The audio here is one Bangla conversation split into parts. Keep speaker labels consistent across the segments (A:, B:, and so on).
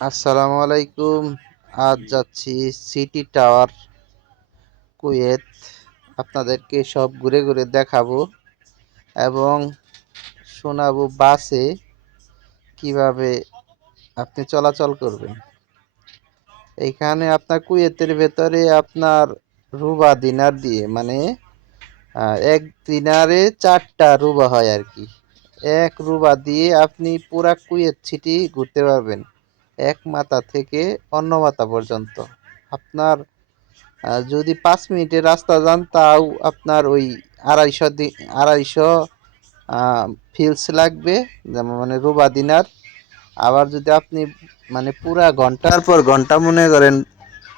A: আসসালামু আলাইকুম। আজ যাচ্ছি সিটি টাওয়ার, কুয়েত। আপনাদেরকে সব ঘুরে ঘুরে দেখাবো এবং শোনাবো বাসে কীভাবে আপনি চলাচল করবেন। এইখানে আপনার কুয়েতের ভেতরে আপনার রুবা দিনার দিয়ে মানে এক দিনারে চারটা রুবা হয় আর কি। এক রুবা দিয়ে আপনি পুরা কুয়েত সিটি ঘুরতে পারবেন। এক মাথা থেকে অন্য মাথা পর্যন্ত। আপনার যদি পাঁচ মিনিটের রাস্তা যান, তাও আপনার ওই আড়াইশো দি- আড়াইশো ফিলস লাগবে, যেমন মানে রুবা দিনার। আবার যদি আপনি মানে পুরা ঘণ্টার পর ঘণ্টা মনে করেন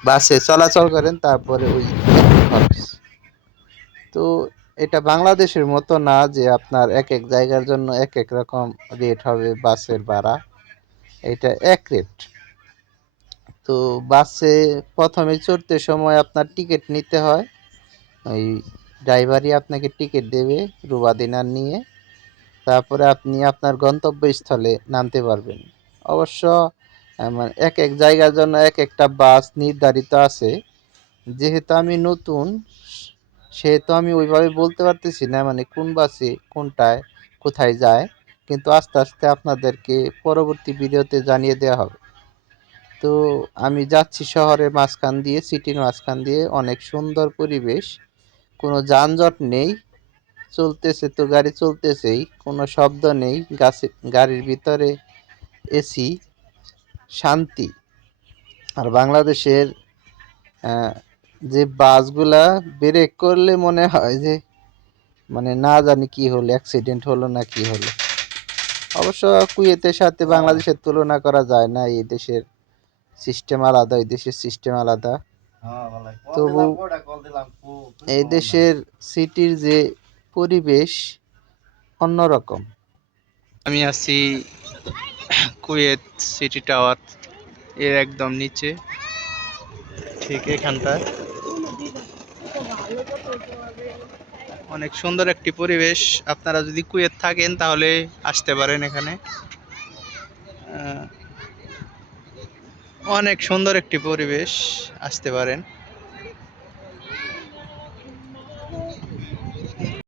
A: বাসে চলাচল করেন, তারপরে ওই তো এটা বাংলাদেশের মতো না যে আপনার এক এক জায়গার জন্য এক এক রকম রেট হবে বাসের ভাড়া। এটা এক রেট তো বাসে প্রথমে চড়তে সময় আপনার টিকিট নিতে হয়। ওই ড্রাইভারই আপনাকে টিকিট দেবে রুবা দিনার নিয়ে। তারপরে আপনি আপনার গন্তব্যস্থলে নামতে পারবেন। অবশ্য মানে এক এক জায়গার জন্য এক একটা বাস নির্ধারিত আছে। যেহেতু আমি নতুন সেহেতু আমি ওইভাবে বলতে পারতেছি না মানে কোন বাসে কোনটায় কোথায় যায়। কিন্তু আস্তে আস্তে আপনাদেরকে পরবর্তী ভিডিওতে জানিয়ে দেওয়া হবে। তো আমি যাচ্ছি শহরের মাঝখান দিয়ে, সিটির মাঝখান দিয়ে। অনেক সুন্দর পরিবেশ, কোনো যানজট নেই, চলতেছে তো গাড়ি চলতেছেই, কোনো শব্দ নেই, গাছে, গাড়ির ভিতরে এসি, শান্তি। আর বাংলাদেশের যে বাসগুলা ব্রেক করলে মনে হয় যে মানে না জানি কি হলো, অ্যাক্সিডেন্ট হলো না কি হলো। অবশ্য কুয়েতের সাথে বাংলাদেশের তুলনা করা যায় না এই দেশের সিস্টেম আলাদা এই দেশের সিস্টেম আলাদা। তবু এই দেশের সিটির যে পরিবেশ অন্যরকম।
B: আমি আছি কুয়েত সিটি টাওয়ার এর একদম নিচে ঠিক এখানটায়। অনেক সুন্দর একটি পরিবেশ। আপনারা যদি কুয়েত থাকেন তাহলে আসতে পারেন এখানে। অনেক সুন্দর একটি পরিবেশ, আসতে পারেন।